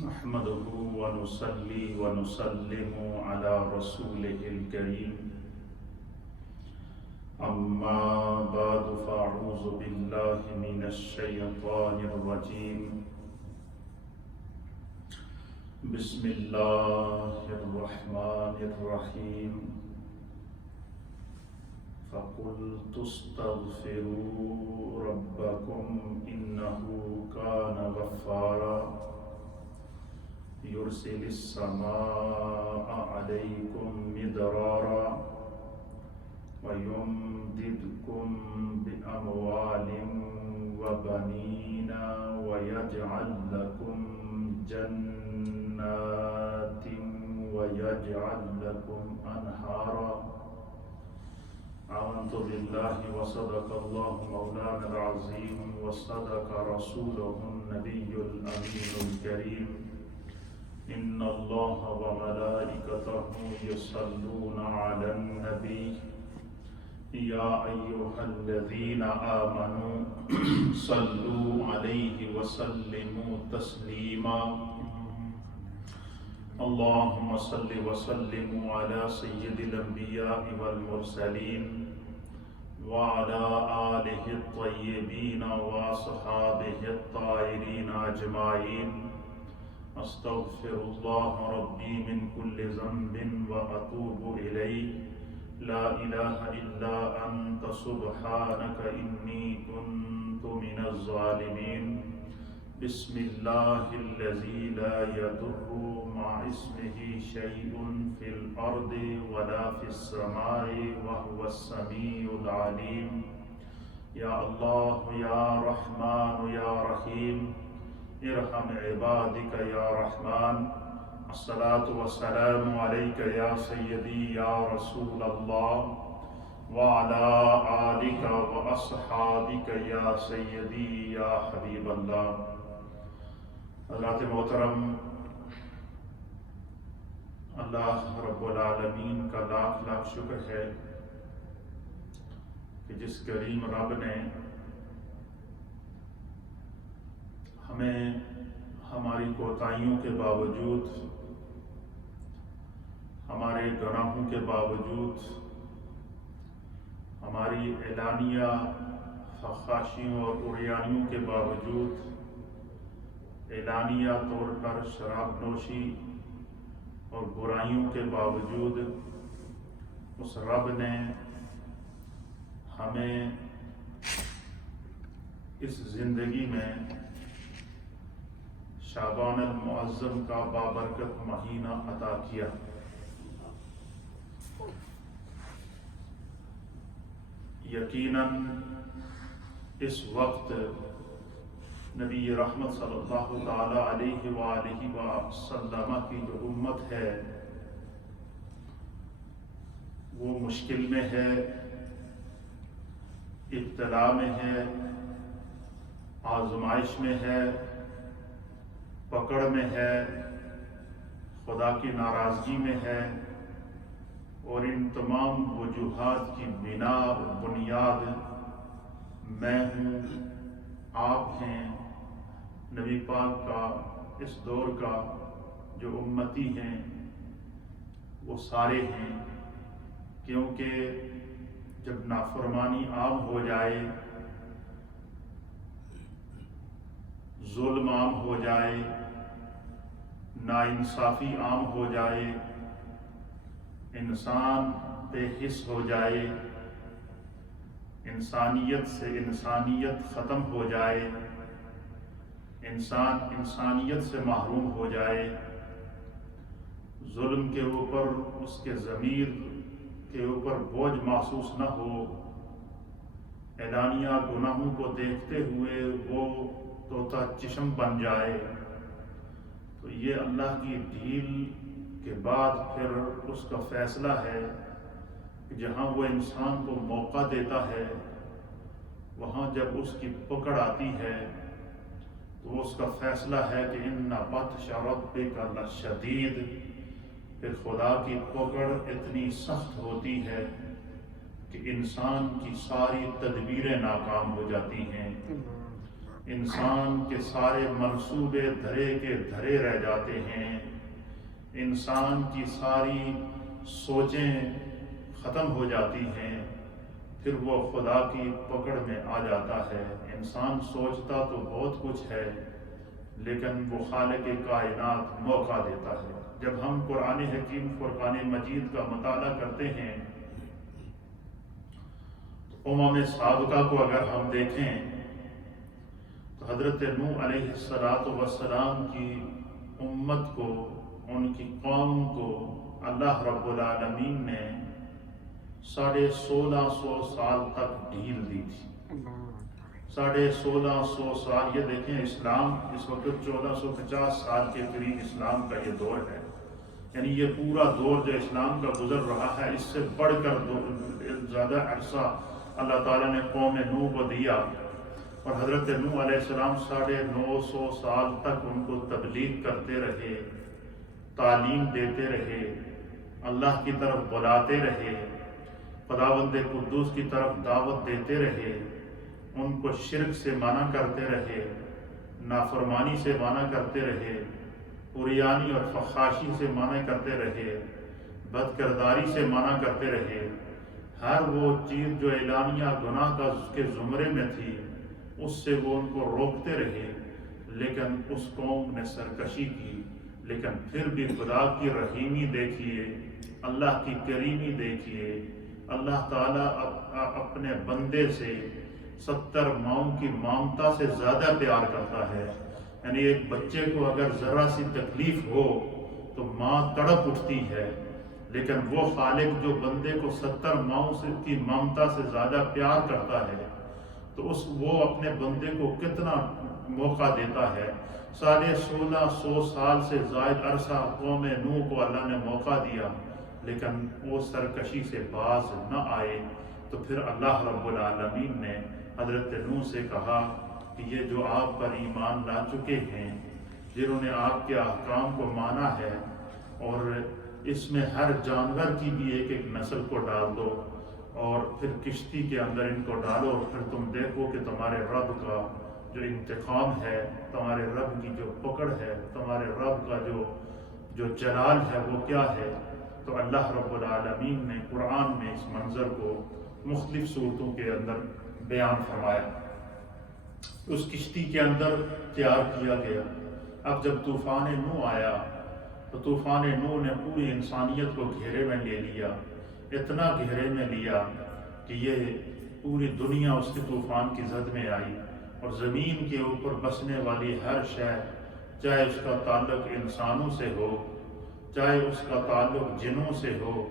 نحمده ونصلي ونسلم على رسوله الكريم أما بعد فأعوذ بالله من الشيطان الرجيم بسم الله الرحمن الرحيم فقلت استغفروا ربكم إنه كان غفارا يرسل السماء عليكم مدرارا ويمددكم بأموال وبنين ويجعل لكم جنات ويجعل لكم أنهارا. آمنت بالله وصدق الله مولانا العظيم وصدق رسوله النبي الأمين الكريم إن الله وملائكته يصلون على النبي يا أيها الذين آمنوا صلوا عليه وسلموا تسليما. اللهم صل وسلم على سيد الأنبياء والمرسلين وعلى آله الطيبين وأصحابه الطاهرين أجمعين. استغفر الله ربي من كل ذنب وأتوب إليه. لا إله إلا أنت سبحانك إني كنت من الظالمين. بسم الله الذي لا يضر مع اسمه شيء في الأرض ولا في السماء وهو السميع العليم. يا الله يا رحمن يا رحيم ارحم عبادك يا رحمن. الصلاة والسلام عليك يا سيدي يا رسول الله وعلى آلك وأصحابك يا سيدي يا حبيب الله. حضرات محترم، اللہ رب العالمین کا لاکھ لاکھ شکر ہے کہ جس کریم رب نے ہمیں ہماری کوتاہیوں کے باوجود، ہمارے گناہوں کے باوجود، ہماری اعلانیہ خفاشیوں اور عریانیوں کے باوجود، اعلانیہ طور پر شراب نوشی اور برائیوں کے باوجود اس رب نے ہمیں اس زندگی میں شعبان المعظم کا بابرکت مہینہ عطا کیا. یقیناً اس وقت نبی رحمت صلی اللہ تعالی علیہ وآلہ وسلم کی جو امت ہے وہ مشکل میں ہے، ابتلا میں ہے، آزمائش میں ہے، پکڑ میں ہے، خدا کی ناراضگی میں ہے، اور ان تمام وجوہات کی بنا اور بنیاد میں ہوں، آپ ہیں، نبی پاک کا اس دور کا جو امتی ہیں وہ سارے ہیں. کیونکہ جب نافرمانی عام ہو جائے، ظلم عام ہو جائے، ناانصافی عام ہو جائے، انسان بے حس ہو جائے، انسانیت سے انسانیت ختم ہو جائے، انسان انسانیت سے محروم ہو جائے، ظلم کے اوپر اس کے ضمیر کے اوپر بوجھ محسوس نہ ہو، اعلانیہ گناہوں کو دیکھتے ہوئے وہ طوطا چشم بن جائے، تو یہ اللہ کی ڈھیل کے بعد پھر اس کا فیصلہ ہے کہ جہاں وہ انسان کو موقع دیتا ہے وہاں جب اس کی پکڑ آتی ہے تو اس کا فیصلہ ہے کہ ان بطش ربک لشدید. پھر خدا کی پکڑ اتنی سخت ہوتی ہے کہ انسان کی ساری تدبیریں ناکام ہو جاتی ہیں، انسان کے سارے منصوبے دھرے کے دھرے رہ جاتے ہیں، انسان کی ساری سوچیں ختم ہو جاتی ہیں، پھر وہ خدا کی پکڑ میں آ جاتا ہے۔ انسان سوچتا تو بہت کچھ ہے، لیکن وہ خالق کائنات موقع دیتا ہے۔ جب ہم قرآن حکیم فرقان مجید کا مطالعہ کرتے ہیں تو سابقہ کو اگر ہم دیکھیں تو حضرت نوح علیہ السلام کی امت کو، ان کی قوم کو اللہ رب العالمین نے 1650 سال تک ڈھیل دی تھی۔ 1650 سال، یہ دیکھیں اسلام اس وقت 1450 سال کے قریب اسلام کا یہ دور ہے، یعنی یہ پورا دور جو اسلام کا گزر رہا ہے، اس سے بڑھ کر زیادہ عرصہ اللہ تعالیٰ نے قوم نوح کو دیا، اور حضرت نوح علیہ السلام 950 سال تک ان کو تبلیغ کرتے رہے، تعلیم دیتے رہے، اللہ کی طرف بلاتے رہے، خداوند قدوس کی طرف دعوت دیتے رہے، ان کو شرک سے منع کرتے رہے، نافرمانی سے منع کرتے رہے، عریانی اور فحاشی سے منع کرتے رہے، بد کرداری سے منع کرتے رہے۔ ہر وہ چیز جو اعلانیہ گناہ کے زمرے میں تھی اس سے وہ ان کو روکتے رہے، لیکن اس قوم نے سرکشی کی۔ لیکن پھر بھی خدا کی رحیمی دیکھیے، اللہ کی کریمی دیکھیے، اللہ تعالیٰ اپنے بندے سے 70 ماؤں کی مامتا سے زیادہ پیار کرتا ہے۔ یعنی ایک بچے کو اگر ذرا سی تکلیف ہو تو ماں تڑپ اٹھتی ہے، لیکن وہ خالق جو بندے کو 70 ماؤں کی مامتا سے زیادہ پیار کرتا ہے تو وہ اپنے بندے کو کتنا موقع دیتا ہے۔ 1650 سال سے زائد عرصہ قوم نوح کو اللہ نے موقع دیا، لیکن وہ سرکشی سے باز نہ آئے، تو پھر اللہ رب العالمین نے حضرت نوح سے کہا کہ یہ جو آپ پر ایمان لا چکے ہیں، جنہوں نے آپ کے احکام کو مانا ہے، اور اس میں ہر جانور کی بھی ایک ایک نسل کو ڈال دو، اور پھر کشتی کے اندر ان کو ڈالو، اور پھر تم دیکھو کہ تمہارے رب کا جو انتقام ہے، تمہارے رب کی جو پکڑ ہے، تمہارے رب کا جو جلال ہے وہ کیا ہے۔ تو اللہ رب العالمین نے قرآن میں اس منظر کو مختلف صورتوں کے اندر بیان فرمایا۔ اس کشتی کے اندر تیار کیا گیا۔ اب جب طوفان نوح آیا تو طوفان نوح نے پوری انسانیت کو گھیرے میں لے لیا، اتنا گھیرے میں لیا کہ یہ پوری دنیا اس کے طوفان کی زد میں آئی، اور زمین کے اوپر بسنے والی ہر شے، چاہے اس کا تعلق انسانوں سے ہو، چاہے اس کا تعلق جنوں سے ہو،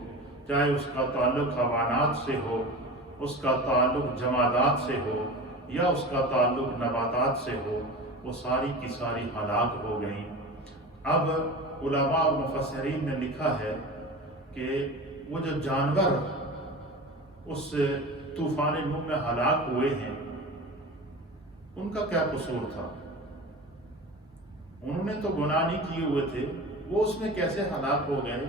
چاہے اس کا تعلق حیوانات سے ہو، اس کا تعلق جمادات سے ہو، یا اس کا تعلق نباتات سے ہو، وہ ساری کی ساری ہلاک ہو گئیں۔ اب علماء اور مفسرین نے لکھا ہے کہ وہ جو جانور اس طوفان نوح میں ہلاک ہوئے ہیں، ان کا کیا قصور تھا؟ انہوں نے تو گناہ نہیں کیے ہوئے تھے، وہ اس میں کیسے ہلاک ہو گئے؟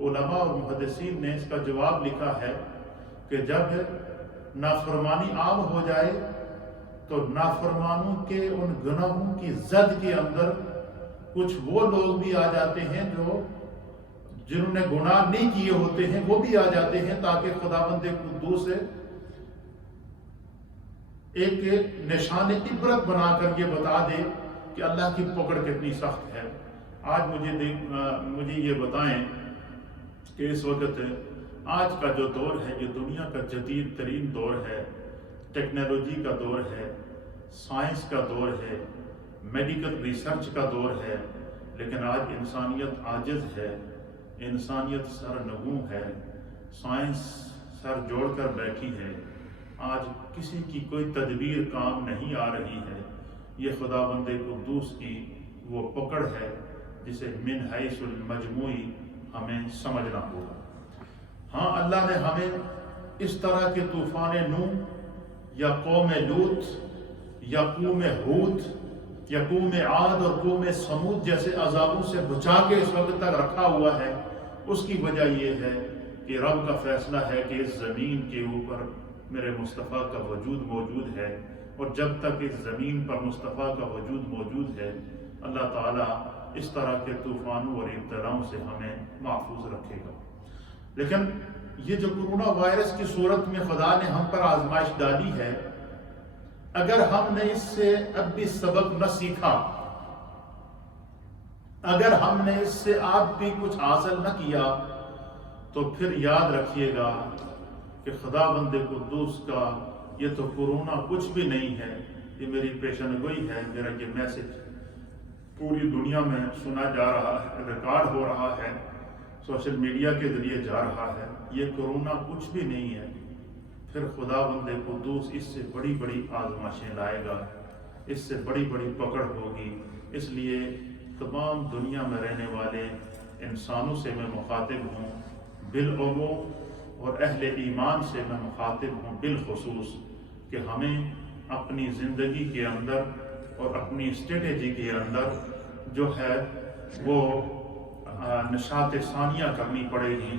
علماء اور محدثین نے اس کا جواب لکھا ہے کہ جب نافرمانی عام ہو جائے تو نافرمانوں کے ان گناہوں کی زد کے اندر کچھ وہ لوگ بھی آ جاتے ہیں جنہوں نے گناہ نہیں کیے ہوتے ہیں، وہ بھی آ جاتے ہیں، تاکہ خداوند قدوس سے ایک نشان عبرت بنا کر یہ بتا دے کہ اللہ کی پکڑ کتنی سخت ہے۔ آج مجھے یہ بتائیں کہ اس وقت آج کا جو دور ہے، یہ دنیا کا جدید ترین دور ہے، ٹیکنالوجی کا دور ہے، سائنس کا دور ہے، میڈیکل ریسرچ کا دور ہے، لیکن آج انسانیت عاجز ہے، انسانیت سرنگوں ہے، سائنس سر جوڑ کر بیٹھی ہے، آج کسی کی کوئی تدبیر کام نہیں آ رہی ہے۔ یہ خداوند قدوس کی وہ پکڑ ہے جسے من حیث المجموعی ہمیں سمجھنا ہوگا۔ ہاں، اللہ نے ہمیں اس طرح کے طوفان نوح یا قوم لوط یا قوم ہود یا قوم عاد اور قوم سمود جیسے عذابوں سے بچا کے اس وقت تک رکھا ہوا ہے۔ اس کی وجہ یہ ہے کہ رب کا فیصلہ ہے کہ اس زمین کے اوپر میرے مصطفیٰ کا وجود موجود ہے، اور جب تک اس زمین پر مصطفیٰ کا وجود موجود ہے اللہ تعالیٰ اس طرح کے طوفانوں اور ابتلاؤں سے ہمیں محفوظ رکھے گا۔ لیکن یہ جو کرونا وائرس کی صورت میں خدا نے ہم پر آزمائش ڈالی ہے، اگر ہم نے اس سے اب بھی سبق نہ سیکھا، اگر ہم نے اس سے آپ بھی کچھ حاصل نہ کیا، تو پھر یاد رکھیے گا کہ خدا بند قدوس کا یہ تو کرونا کچھ بھی نہیں ہے، یہ میری پیشن گوئی ہے، میرا یہ میسج پوری دنیا میں سنا جا رہا ہے، ریکارڈ ہو رہا ہے، سوشل میڈیا کے ذریعے جا رہا ہے، یہ کرونا کچھ بھی نہیں ہے۔ پھر خدا بند قدوس اس سے بڑی بڑی آزمائشیں لائے گا، اس سے بڑی بڑی پکڑ ہوگی۔ اس لیے تمام دنیا میں رہنے والے انسانوں سے میں مخاطب ہوں بالعموم، اور اہل ایمان سے میں مخاطب ہوں بالخصوص، کہ ہمیں اپنی زندگی کے اندر اور اپنی اسٹریٹجی کے اندر جو ہے وہ نشاط ثانیہ کرنی پڑے گی۔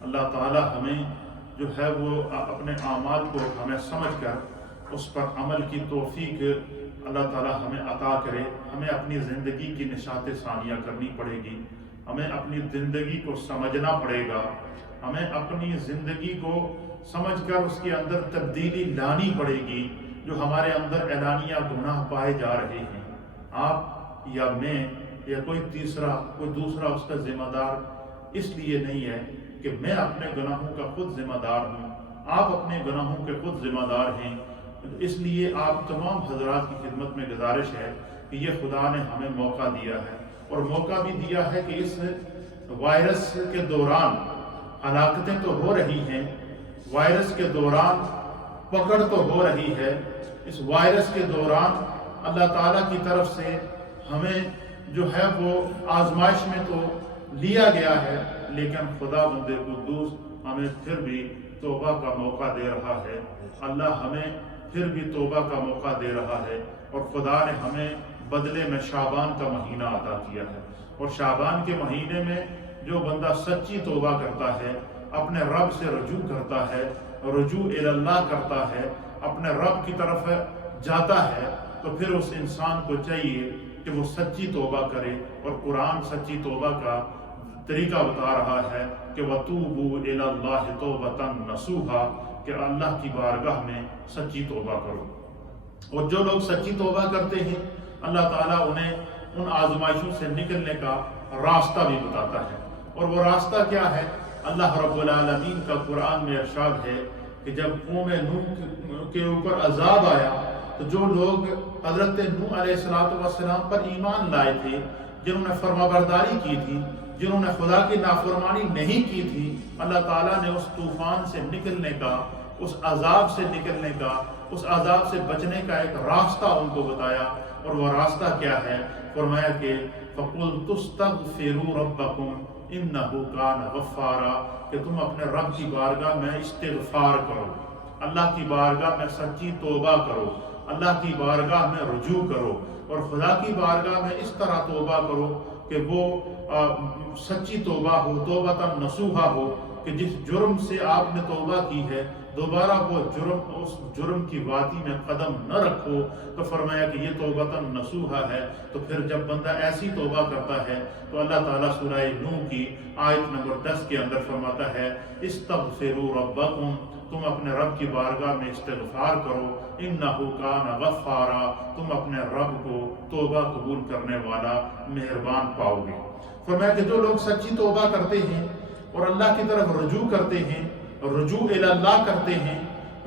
اللہ تعالیٰ ہمیں جو ہے وہ اپنے اعمال کو ہمیں سمجھ کر اس پر عمل کی توفیق اللہ تعالیٰ ہمیں عطا کرے۔ ہمیں اپنی زندگی کی نشاط ثانیہ کرنی پڑے گی، ہمیں اپنی زندگی کو سمجھنا پڑے گا، ہمیں اپنی زندگی کو سمجھ کر اس کے اندر تبدیلی لانی پڑے گی۔ جو ہمارے اندر اعلانیہ گناہ پائے جا رہے ہیں، آپ یا میں یا کوئی دوسرا اس کا ذمہ دار اس لیے نہیں ہے کہ میں اپنے گناہوں کا خود ذمہ دار ہوں، آپ اپنے گناہوں کے خود ذمہ دار ہیں۔ اس لیے آپ تمام حضرات کی خدمت میں گزارش ہے کہ یہ خدا نے ہمیں موقع دیا ہے، اور موقع بھی دیا ہے کہ اس وائرس کے دوران ہلاکتیں تو ہو رہی ہیں، وائرس کے دوران پکڑ تو ہو رہی ہے، اس وائرس کے دوران اللہ تعالیٰ کی طرف سے ہمیں جو ہے وہ آزمائش میں تو لیا گیا ہے، لیکن خدا بند قدوس ہمیں پھر بھی توبہ کا موقع دے رہا ہے۔ اللہ ہمیں پھر بھی توبہ کا موقع دے رہا ہے، اور خدا نے ہمیں بدلے میں شعبان کا مہینہ عطا کیا ہے۔ اور شعبان کے مہینے میں جو بندہ سچی توبہ کرتا ہے، اپنے رب سے رجوع کرتا ہے، رجوع اللہ کرتا ہے، اپنے رب کی طرف جاتا ہے، تو پھر اس انسان کو چاہیے کہ وہ سچی توبہ کرے۔ اور قرآن سچی توبہ کا طریقہ بتا رہا ہے کہ وَتُوبُوا إِلَى اللَّهِ تَوْبَةً نَصُوحًا، کہ اللہ کی بارگاہ میں سچی توبہ کرو۔ اور جو لوگ سچی توبہ کرتے ہیں اللہ تعالیٰ انہیں ان آزمائشوں سے نکلنے کا راستہ بھی بتاتا ہے۔ اور وہ راستہ کیا ہے؟ اللہ رب العالمین کا قرآن میں ارشاد ہے کہ جب قوم نوح کے اوپر عذاب آیا تو جو لوگ حضرت نوح علیہ السلام پر ایمان لائے تھے، جنہوں نے فرما برداری کی تھی، جنہوں نے خدا کی نافرمانی نہیں کی تھی، اللہ تعالیٰ نے اس طوفان سے نکلنے کا، اس عذاب سے نکلنے کا، اس عذاب سے بچنے کا ایک راستہ ان کو بتایا۔ اور وہ راستہ کیا ہے؟ فرمایا کہ فَقُلْتُ اسْتَغْفِرُوا رَبَّكُمْ إِنَّهُ كَانَ غَفَّارًا، کہ تم اپنے رب کی بارگاہ میں استغفار کرو، اللہ کی بارگاہ میں سچی توبہ کرو، اللہ کی بارگاہ میں رجوع کرو، اور خدا کی بارگاہ میں اس طرح توبہ کرو کہ وہ سچی توبہ ہو، توبۃ نصوحا ہو، کہ جس جرم سے آپ نے توبہ کی ہے دوبارہ وہ اس جرم کی وادی میں قدم نہ رکھو۔ تو فرمایا کہ یہ توبۃ نصوحا ہے۔ تو پھر جب بندہ ایسی توبہ کرتا ہے تو اللہ تعالیٰ سورہ نوح کی آیت نمبر 10 کے اندر فرماتا ہے استغفروا ربکم، تم اپنے رب کی بارگاہ میں استغفار کرو، انہ کان غفارا، تم اپنے رب کو توبہ قبول کرنے والا مہربان پاؤ گے۔ فرمایا کہ جو لوگ سچی توبہ کرتے ہیں اور اللہ کی طرف رجوع کرتے ہیں، رجوع الی اللہ کرتے ہیں،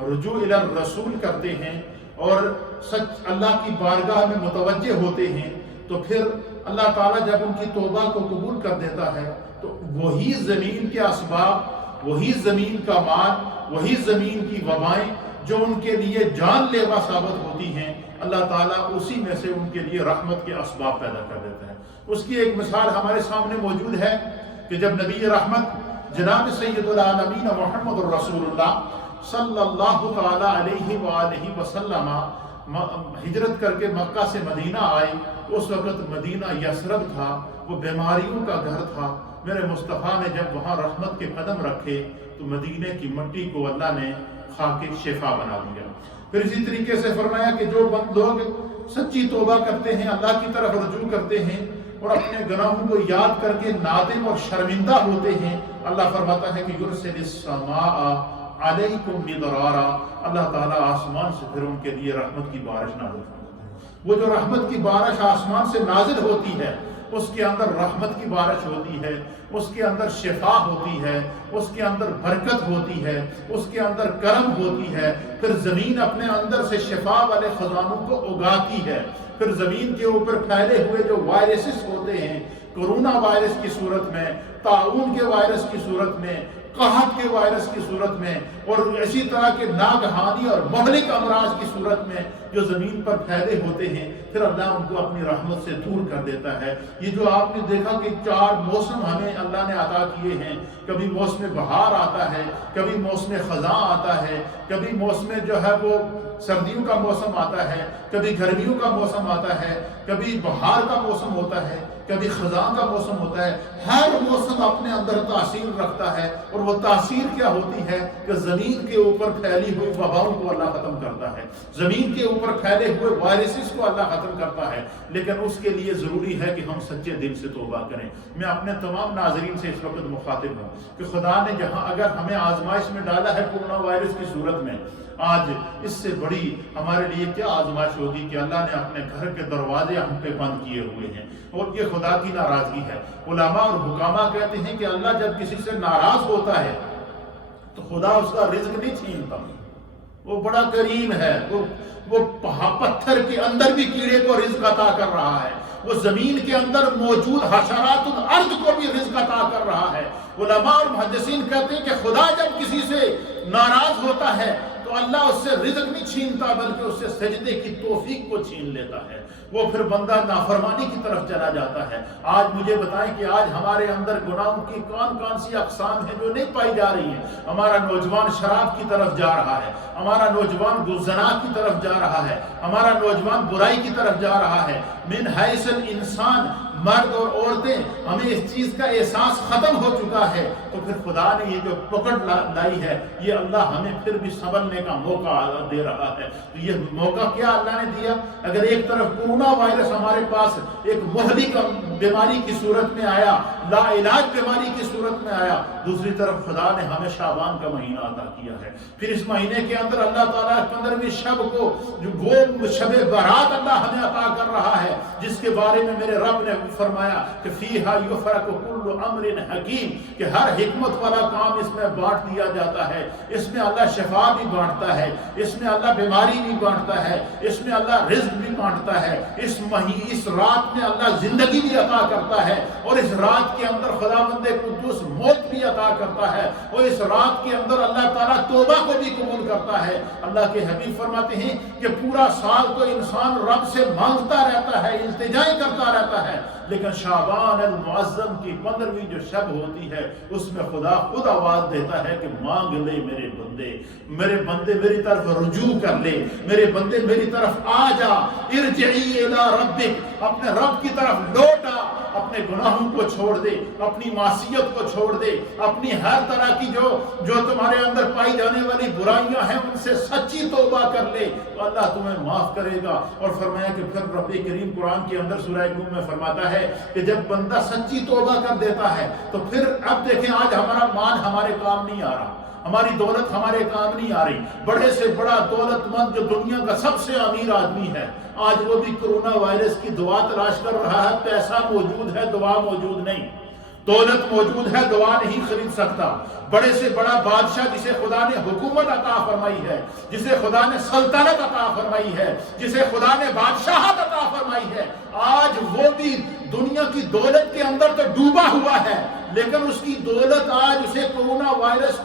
رجوع الی الرسول کرتے ہیں، اور سچ اللہ کی بارگاہ میں متوجہ ہوتے ہیں، تو پھر اللہ تعالیٰ جب ان کی توبہ کو قبول کر دیتا ہے تو وہی زمین کے اسباب، وہی زمین کا مال، وہی زمین کی وبائیں جو ان کے لیے جان لیوا ثابت ہوتی ہیں، اللہ تعالیٰ اسی میں سے ان کے لیے رحمت کے اسباب پیدا کر دیتا ہے۔ اس کی ایک مثال ہمارے سامنے موجود ہے کہ جب نبی رحمت جناب سید العالمین محمد الرسول اللہ صلی اللہ تعالیٰ علیہ وآلہ وسلم ہجرت کر کے مکہ سے مدینہ آئے، اس وقت مدینہ یثرب تھا، وہ بیماریوں کا گھر تھا۔ میرے مصطفیٰ نے جب وہاں رحمت کے قدم رکھے تو مدینے کی مٹی کو اللہ نے کھا کے شفا بنا دیا۔ پھر اسی طریقے سے فرمایا کہ جو لوگ سچی توبہ کرتے ہیں، اللہ کی طرف رجوع کرتے ہیں اور اپنے گناہوں کو یاد کر کے نادم اور شرمندہ ہوتے ہیں، اللہ فرماتا ہے کہ یرسل السماء علیکم مدرارا، اللہ تعالیٰ آسمان سے پھر ان کے لیے رحمت کی بارش نازل فرماتا ہے۔ وہ جو رحمت کی بارش آسمان سے نازل ہوتی ہے، اس کے اندر رحمت کی بارش ہوتی ہے، اس کے اندر شفا ہوتی ہے، اس کے اندر برکت ہوتی ہے، اس کے اندر کرم ہوتی ہے۔ پھر زمین اپنے اندر سے شفا والے خزانوں کو اگاتی ہے۔ پھر زمین کے اوپر پھیلے ہوئے جو وائرسز ہوتے ہیں، کورونا وائرس کی صورت میں، طاعون کے وائرس کی صورت میں، قحط کے وائرس کی صورت میں، اور اسی طرح کے ناگہانی اور مہلک امراض کی صورت میں جو زمین پر پھیلے ہوتے ہیں، پھر اللہ ان کو اپنی رحمت سے دور کر دیتا ہے۔ یہ جو آپ نے دیکھا کہ 4 موسم ہمیں اللہ نے عطا کیے ہیں، کبھی موسم بہار آتا ہے، کبھی موسم خزاں آتا ہے، کبھی موسم جو ہے وہ سردیوں کا موسم آتا ہے، کبھی گرمیوں کا موسم آتا ہے، کبھی بہار کا موسم ہوتا ہے، کبھی خزاں کا موسم ہوتا ہے۔ ہر موسم اپنے اندر تاثیر رکھتا ہے، اور وہ تاثیر کیا ہوتی ہے کہ زمین کے اوپر پھیلی ہوئی وباؤں کو اللہ ختم کرتا ہے، زمین کے اوپر پھیلے ہوئے وائرسز کو اللہ ختم کرتا ہے، لیکن اس کے لیے ضروری ہے کہ ہم سچے دل سے توبہ کریں۔ میں اپنے تمام ناظرین سے اس وقت مخاطب ہوں کہ خدا نے جہاں اگر ہمیں آزمائش میں ڈالا ہے کورونا وائرس کی صورت میں، آج اس سے بڑی ہمارے لیے کیا آزمائش ہوگی کہ اللہ نے اپنے گھر کے دروازے ہم پہ بند کیے ہوئے ہیں، اور یہ خدا کی ناراضگی ہے۔ علماء اور حکامہ کہتے ہیں کہ اللہ جب کسی سے ناراض ہوتا ہے تو خدا اس کا رزق نہیں چھینتا، وہ بڑا کریم ہے، وہ پتھر کے اندر بھی کیڑے کو رزق عطا کر رہا ہے، وہ زمین کے اندر موجود حشرات الارض کو بھی رزق عطا کر رہا ہے۔ علماء اور محدثین کہتے ہیں کہ خدا جب کسی سے ناراض ہوتا ہے تو اللہ اس سے رزق نہیں چھینتا، بلکہ اس سے سجدے کی توفیق کو چھین لیتا ہے، وہ پھر بندہ نافرمانی کی طرف چلا جاتا ہے۔ آج مجھے بتائیں کہ آج ہمارے اندر گناہوں کی کون سی اقسام ہیں جو نہیں پائی جا رہی ہیں؟ ہمارا نوجوان شراب کی طرف جا رہا ہے، ہمارا نوجوان زنا کی طرف جا رہا ہے، ہمارا نوجوان برائی کی طرف جا رہا ہے۔ من حیث الانسان، مرد اور عورتیں، ہمیں اس چیز کا احساس ختم ہو چکا ہے، تو پھر خدا نے یہ جو پکڑ لائی ہے، یہ اللہ ہمیں پھر بھی سنبھلنے کا موقع دے رہا ہے۔ تو یہ موقع کیا اللہ نے دیا؟ اگر ایک طرف کورونا وائرس ہمارے پاس ایک مہلک بیماری کی صورت میں آیا، لا علاج بیماری کی صورت میں آیا، دوسری طرف خدا نے ہمیں شعبان کا مہینہ عطا کیا ہے۔ پھر اس مہینے کے اندر اللہ تعالیٰ 15ویں شب کو جو وہ شب برات اللہ ہمیں عطا کر رہا ہے، جس کے بارے میں میرے رب نے فرمایا کہ فیہا یفرق کل امر حکیم، کہ ہر حکمت والا کام اس میں بانٹ دیا جاتا ہے۔ اس میں اللہ شفا بھی بانٹتا ہے، اس میں اللہ بیماری بھی بانٹتا ہے، اس میں اللہ رزق بھی بانٹتا ہے، اس رات میں اللہ زندگی بھی عطا کرتا ہے، اور اس رات کے اندر خداوند قدوس موت بھی عطا کرتا ہے، اور اس رات کے اندر اللہ تعالیٰ توبہ کو بھی قبول کرتا ہے۔ اللہ کے حبیب فرماتے ہیں کہ پورا سال تو انسان رب سے مانگتا رہتا ہے، التجائیں کرتا رہتا ہے، لیکن شعبان المعظم کی 15ویں جو شب ہوتی ہے، اس میں خدا خود آواز دیتا ہے کہ مانگ لے میرے بندے میری طرف رجوع کر لے، میرے بندے میری طرف آ جا، ارجعی الی ربک، اپنے رب کی طرف لوٹ آ، اپنے گناہوں کو چھوڑ دے، اپنی معصیت کو چھوڑ دے، اپنی ہر طرح کی جو تمہارے اندر پائی جانے والی برائیاں ہیں ان سے سچی توبہ کر لے، تو اللہ تمہیں معاف کرے گا۔ اور فرمایا کہ پھر رب کریم قرآن کے اندر سورہ نور میں فرماتا ہے کہ جب بندہ سچی توبہ کر دیتا ہے تو پھر اب دیکھیں آج ہمارا مال ہمارے کام نہیں آ رہا، ہماری دولت ہمارے کام نہیں آ رہی۔ بڑے سے بڑا دولت مند جو دنیا کا سب سے امیر آدمی ہے، آج وہ بھی کورونا وائرس کی دوا تلاش کر رہا ہے۔ پیسہ موجود ہے، دوا موجود نہیں، دولت موجود ہے، دوا نہیں خرید سکتا۔ بڑے سے بڑا بادشاہ جسے خدا نے حکومت عطا فرمائی ہے، جسے خدا نے سلطنت عطا فرمائی ہے، جسے خدا نے بادشاہت عطا فرمائی ہے، آج وہ بھی دنیا کی دولت کے اندر تو ڈوبا ہوا ہے، لیکن اس کی دولت آج اسے کورونا وائرس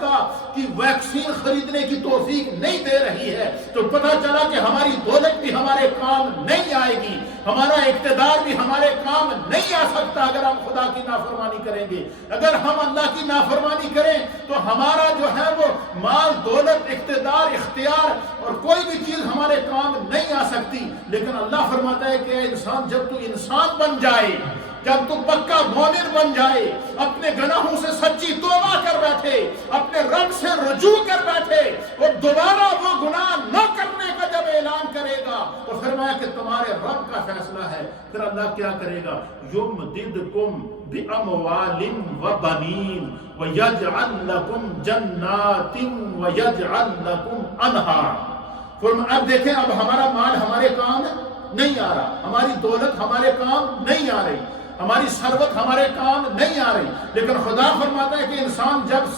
کی ویکسین خریدنے کی توفیق نہیں دے رہی ہے۔ تو پتہ چلا کہ ہماری دولت بھی ہمارے کام نہیں آئے گی، ہمارا اقتدار بھی ہمارے کام نہیں آ سکتا اگر ہم خدا کی نافرمانی کریں گے۔ اگر ہم اللہ کی نافرمانی کریں تو ہمارا جو ہے وہ مال، دولت، اقتدار، اختیار اور کوئی بھی چیز ہمارے کام نہیں آ سکتی۔ لیکن اللہ فرماتا ہے کہ اے انسان، جب تو انسان بن جائے، جب تو پکا مومن بن جائے، اپنے گناہوں سے سچی توبہ کر بیٹھے، اپنے رب سے رجوع کر بیٹھے اور دوبارہ وہ گناہ نہ کرنے کا میں اعلان کرے گا تو فرمایا کہ تمہارے رب کا فیصلہ ہے. پھر اللہ کیا کرے گا؟ یمددکم باموال وبنین ویجعل لکم جنات ویجعل لکم انہار. اب دیکھیں، اب ہمارا مال ہمارے کام نہیں آ رہا، ہماری دولت ہمارے کام نہیں آ رہی، ہماری ثروت ہمارے کام نہیں آ رہی، لیکن خدا فرماتا ہے کہ انسان جب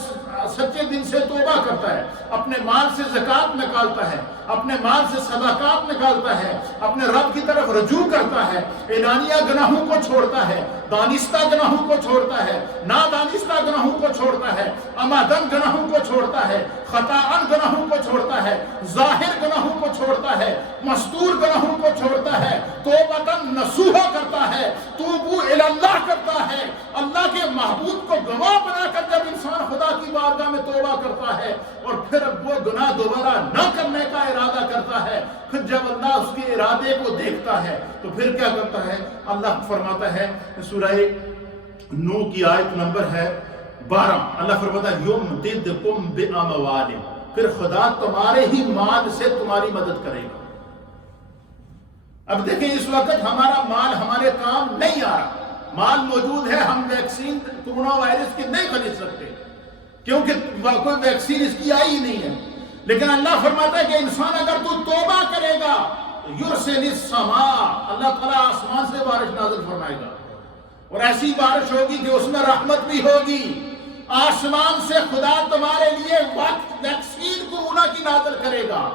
سچے دل سے توبہ کرتا ہے، اپنے مال سے زکوٰۃ نکالتا ہے، اپنے مال سے صدقات نکالتا ہے، اپنے رب کی طرف رجوع کرتا ہے، اعلانیہ گناہوں کو چھوڑتا ہے، دانستہ گناہوں کو چھوڑتا ہے، نادانستہ گناہوں کو چھوڑتا ہے، عمدن گناہوں کو چھوڑتا ہے، خطاً گناہوں کو چھوڑتا ہے، ظاہر گناہوں کو چھوڑتا ہے، مستور گناہوں کو چھوڑتا ہے، توبۃ نصوحہ کرتا ہے، توبو الی اللہ کرتا ہے. اللہ کے محبوب کو گواہ بنا کر جب انسان خدا کی بارگاہ میں توبہ کرتا ہے اور پھر وہ گناہ دوبارہ نہ کرنے کا ارادہ کرتا ہے، پھر جب اللہ اس کے ارادے کو دیکھتا ہے تو پھر کیا کرتا ہے؟ اللہ فرماتا ہے سورہ نو کی آیت نمبر ہے 12، اللہ فرماتا ہے یمددکم باموال، پھر خدا تمہارے ہی مال سے تمہاری مدد کرے گا. اب دیکھیں، اس وقت ہمارا مال ہمارے کام نہیں آ رہا، مال موجود ہے، ہم ویکسین کورونا وائرس کی نہیں خرید سکتے کیونکہ کوئی ویکسین اس کی آئی ہی نہیں ہے، لیکن اللہ فرماتا ہے کہ انسان اگر تو توبہ کرے گا یرسل السماء، اللہ تعالیٰ آسمان سے بارش نازل فرمائے گا، اور ایسی بارش ہوگی کہ اس میں رحمت بھی ہوگی. آسمان سے خدا تمہارے لیے ویکسین کورونا کی نازل کرے گا،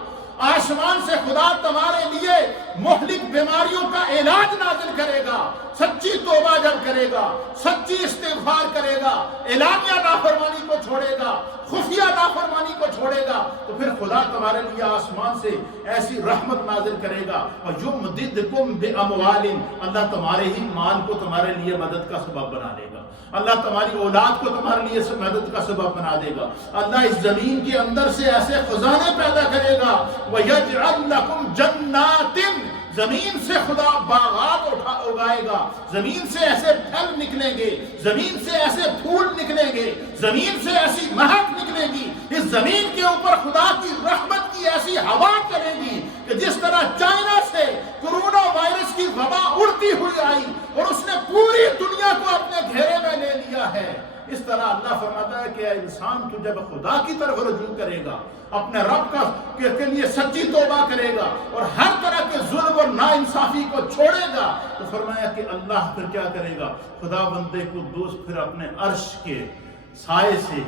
آسمان سے خدا تمہارے لیے مہلک بیماریوں کا علاج نازل کرے گا. سچی توبہ جب کرے گا، سچی استغفار کرے گا، اعلانیہ نافرمانی کو چھوڑے گا، خفیہ نافرمانی کو چھوڑے گا، تو پھر خدا تمہارے لیے آسمان سے ایسی رحمت نازل کرے گا. وَيُمْدِدْكُمْ بِأَمْوَالٍ، اللہ تمہارے ہی مال کو تمہارے لیے مدد کا سبب بنا دے گا، اللہ تمہاری اولاد کو تمہارے لیے مدد کا سبب بنا دے گا. اللہ اس زمین کے اندر سے ایسے خزانے پیدا کرے گا. وَيَجْعَلْ لَكُمْ جَنَّاتٍ، زمین سے خدا باغات اگائے گا، زمین سے ایسے پھل نکلیں گے، زمین سے ایسے پھول نکلیں گے، زمین سے ایسی مہک نکلے گی، اس زمین کے اوپر خدا کی رحمت کی ایسی ہوا چلے گی کہ جس طرح چائنا سے کورونا وائرس کی وبا اڑتی ہوئی آئی اور اس نے پوری دنیا کو اپنے گھیرے میں لے لیا ہے، اس طرح اللہ فرماتا ہے کہ اے انسان تو جب خدا کی طرف رجوع کرے گا، اپنے رب کے لیے سچی توبہ کرے گا اور ہر طرح کے ظلم اور ناانصافی کو چھوڑے گا، تو فرمایا کہ اللہ پھر کیا کرے گا؟ خدا بندے قدوس پھر اپنے عرش کے سائے سے،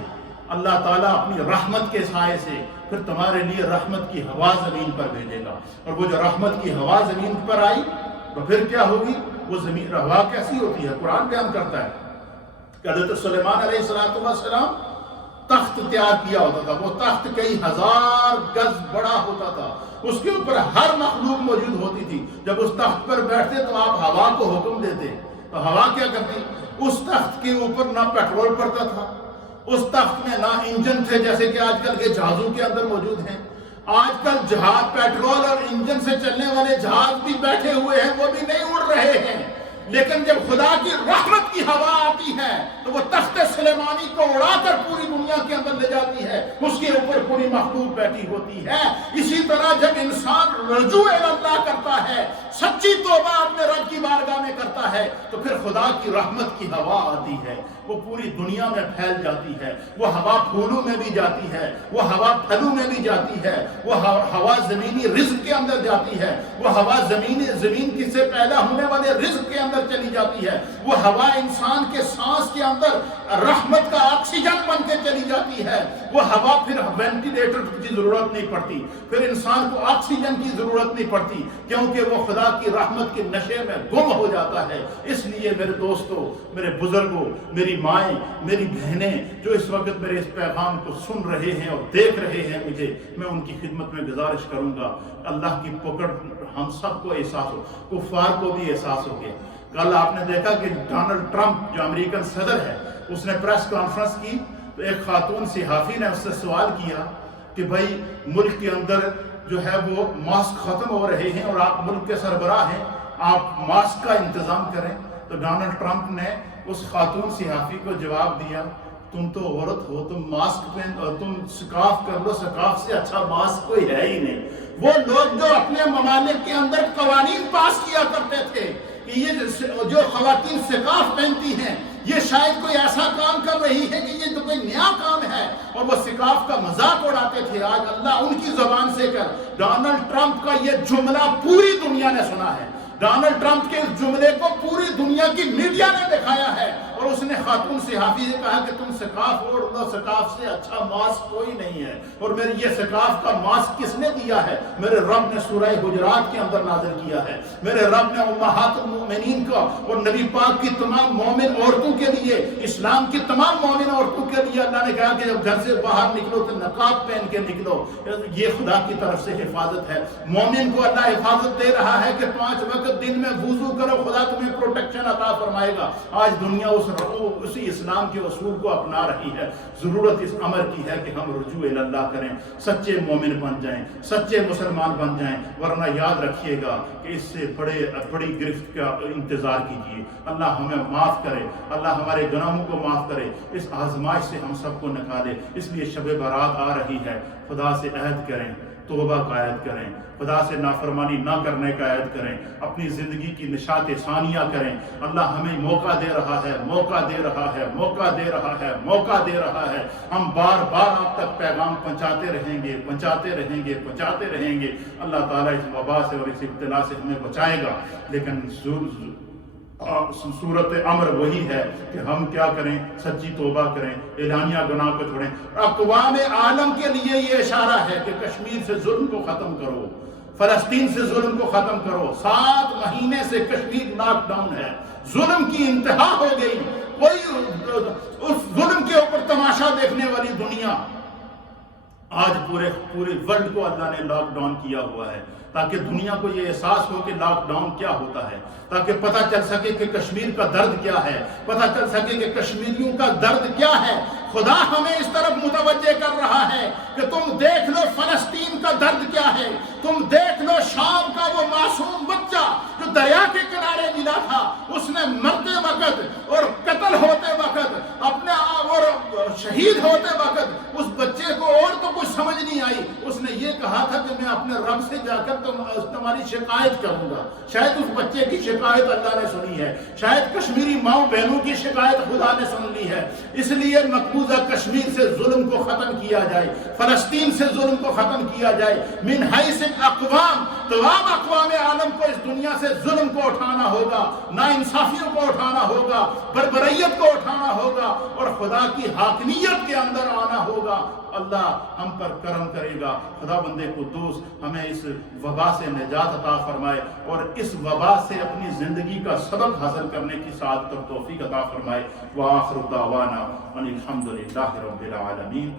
اللہ تعالیٰ اپنی رحمت کے سائے سے پھر تمہارے لیے رحمت کی ہوا زمین پر بھیجے گا. اور وہ جو رحمت کی ہوا زمین پر آئی تو پھر کیا ہوگی؟ وہ زمین ہوا کیسی ہوتی ہے؟ قرآن بیان کرتا ہے کہ حضرت سلیمان علیہ السلام تخت تیار کیا ہوتا تھا، وہ تخت کئی ہزار گز بڑا ہوتا تھا، اس کے اوپر ہر مخلوق موجود ہوتی تھی. جب اس تخت پر بیٹھتے تو آپ ہوا کو حکم دیتے تو ہوا کیا کرتی؟ اس تخت کے اوپر نہ پیٹرول پڑتا تھا، اس تخت میں نہ انجن تھے جیسے کہ آج کل کے جہازوں کے اندر موجود ہیں. آج کل جہاز پیٹرول اور انجن سے چلنے والے جہاز بھی بیٹھے ہوئے ہیں، وہ بھی نہیں اڑ رہے ہیں، لیکن جب خدا کی رحمت کی ہوا آتی ہے تو وہ تخت سلیمانی کو اڑا کر پوری دنیا کے اندر لے جاتی ہے، اس کے اوپر پوری مخلوق بیٹھی ہوتی ہے. اسی طرح جب انسان رجوع اللہ کرتا ہے، سچی توبہ اپنے رب کی بارگاہ میں کرتا ہے، تو پھر خدا کی رحمت کی ہوا آتی ہے، وہ پوری دنیا میں پھیل جاتی ہے. وہ ہوا پھولوں میں بھی جاتی ہے، وہ ہوا پھلوں میں بھی جاتی ہے، وہ ہوا زمینی رزق کے اندر جاتی ہے، وہ ہوا زمین کی سے پیدا ہونے والے رزق کے اندر چلی جاتی ہے، وہ ہوا انسان کے سانس کے اندر رحمت کا آکسیجن بن کے چلی جاتی ہے. وہ ہوا پھر وینٹیلیٹر کی ضرورت نہیں پڑتی، پھر انسان کو آکسیجن کی ضرورت نہیں پڑتی، کیونکہ وہ خدا کی رحمت کے نشے میں گم ہو جاتا ہے. اس لیے میرے دوستوں، میرے بزرگوں، میری مائیں، میری بہنیں جو اس وقت میرے اس پیغام کو سن رہے ہیں اور دیکھ رہے ہیں مجھے، میں ان کی خدمت میں گزارش کروں گا، اللہ کی پکڑ ہم سب کو احساس ہو، کفار کو بھی احساس ہو گیا. کل آپ نے دیکھا کہ ڈونلڈ ٹرمپ جو امریکن صدر ہے، اس نے پریس کانفرنس کی تو ایک خاتون صحافی نے اس سے سوال کیا کہ بھائی ملک کے اندر جو ہے وہ ماسک ختم ہو رہے ہیں اور آپ ملک کے سربراہ ہیں، آپ ماسک کا انتظام کریں. تو ڈونلڈ ٹرمپ نے اس خاتون صحافی کو جواب دیا تم تو عورت ہو، تم ماسک پہن، تم سکارف کر لو، سکارف سے اچھا ماسک کوئی ہے ہی نہیں۔ وہ لوگ جو اپنے ممالک کے اندر قوانین پاس کیا کرتے تھے کہ یہ جو خواتین سکارف پہنتی ہیں یہ شاید کوئی ایسا کام کر رہی ہے کہ یہ تو کوئی نیا کام ہے، اور وہ سکارف کا مذاق اڑاتے تھے، آج اللہ ان کی زبان سے کر ڈونلڈ ٹرمپ کا یہ جملہ پوری دنیا نے سنا ہے۔ ڈونلڈ ٹرمپ کے اس جملے کو پوری دنیا کی میڈیا نے دکھایا ہے، اور اس نے خاتون صحافی سے کہا کہ تم سکارف اوڑھ لو، سکارف سے اچھا ماسک کوئی نہیں ہے، اور میرے یہ سکارف کا ماسک کس نے دیا ہے؟ میرے رب نے سورہ حجرات کے اندر نازل کیا ہے۔ میرے رب نے امہات المؤمنین کو اور نبی پاک کی تمام مومن عورتوں کے لیے، اسلام کی تمام مومن عورتوں کے لیے اللہ نے کہا کہ جب گھر سے باہر نکلو تو نقاب پہن کے نکلو، یہ خدا کی طرف سے حفاظت ہے۔ مومن کو اللہ حفاظت دے رہا ہے کہ 5 وقت دن میں وضو کرو، خدا تمہیں پروٹیکشن عطا فرمائے گا۔ آج دنیا اسی اسلام کے اصول کو اپنا رہی ہے۔ ضرورت اس امر کی ہے کہ ہم رجوع اللہ کریں، سچے مومن بن جائیں، سچے مسلمان بن جائیں، ورنہ یاد رکھیے گا کہ اس سے بڑی گرفت کا انتظار کیجیے۔ اللہ ہمیں معاف کرے، اللہ ہمارے گناہوں کو معاف کرے، اس آزمائش سے ہم سب کو نکالے۔ اس لیے شب برات آ رہی ہے، خدا سے عہد کریں، توبہ کا عہد کریں، خدا سے نافرمانی نہ کرنے کا عہد کریں، اپنی زندگی کی نشاط ثانیہ کریں۔ اللہ ہمیں موقع دے رہا ہے، موقع دے رہا ہے، موقع دے رہا ہے، موقع دے رہا ہے۔ ہم بار بار آپ تک پیغام پہنچاتے رہیں گے، پہنچاتے رہیں گے، پہنچاتے رہیں گے۔ اللہ تعالیٰ اس وبا سے اور اس ابتلا سے ہمیں بچائے گا، لیکن صورت امر وہی ہے کہ ہم کیا کریں؟ سچی توبہ کریں، اعلانیہ گناہ کو چھوڑیں۔ اقوام عالم کے لیے یہ اشارہ ہے کہ کشمیر سے ظلم کو ختم کرو، فلسطین سے ظلم کو ختم کرو۔ 7 مہینے سے کشمیر لاک ڈاؤن ہے، ظلم کی انتہا ہو گئی۔ کوئی اس ظلم کے اوپر تماشا دیکھنے والی دنیا، آج پورے ورلڈ کو اللہ نے لاک ڈاؤن کیا ہوا ہے تاکہ دنیا کو یہ احساس ہو کہ لاک ڈاؤن کیا ہوتا ہے، تاکہ پتہ چل سکے کہ کشمیر کا درد کیا ہے، پتہ چل سکے کہ کشمیریوں کا درد کیا ہے۔ خدا ہمیں اس طرف متوجہ کر رہا ہے کہ تم دیکھ لو فلسطین کا درد کیا ہے، تم دیکھ لو شام کا وہ معصوم بچہ جو دریا کے کنارے ملا تھا، اس نے مرتے وقت اور قتل ہوتے وقت اپنے اور شہید ہوتے وقت اس بچے کو اور تو کچھ سمجھ نہیں آئی، اس نے یہ کہا تھا کہ میں اپنے رب سے جا کر تمہاری شکایت کروں گا۔ شاید اس بچے کی شکایت اللہ نے سنی ہے، شاید کشمیری ماؤں بہنوں کی شکایت خدا نے سن لی ہے۔ اس لیے مقبوضہ کشمیر سے ظلم کو ختم کیا جائے، فلسطین سے ظلم کو ختم کیا جائے۔ من حیث اقوام، تمام اقوام عالم کو اس دنیا سے ظلم کو اٹھانا ہوگا، ناانصافیوں کو اٹھانا ہوگا، بربریت کو اٹھانا ہوگا، اور خدا کی حاکمیت کے اندر آنا ہوگا۔ اللہ ہم پر کرم کرے گا۔ خدا بندے قدوس ہمیں اس وبا سے نجات عطا فرمائے، اور اس وبا سے اپنی زندگی کا سبق حاصل کرنے کی سعادت اور توفیق عطا فرمائے۔ وآخر دعوانا ان الحمد للہ رب العالمین۔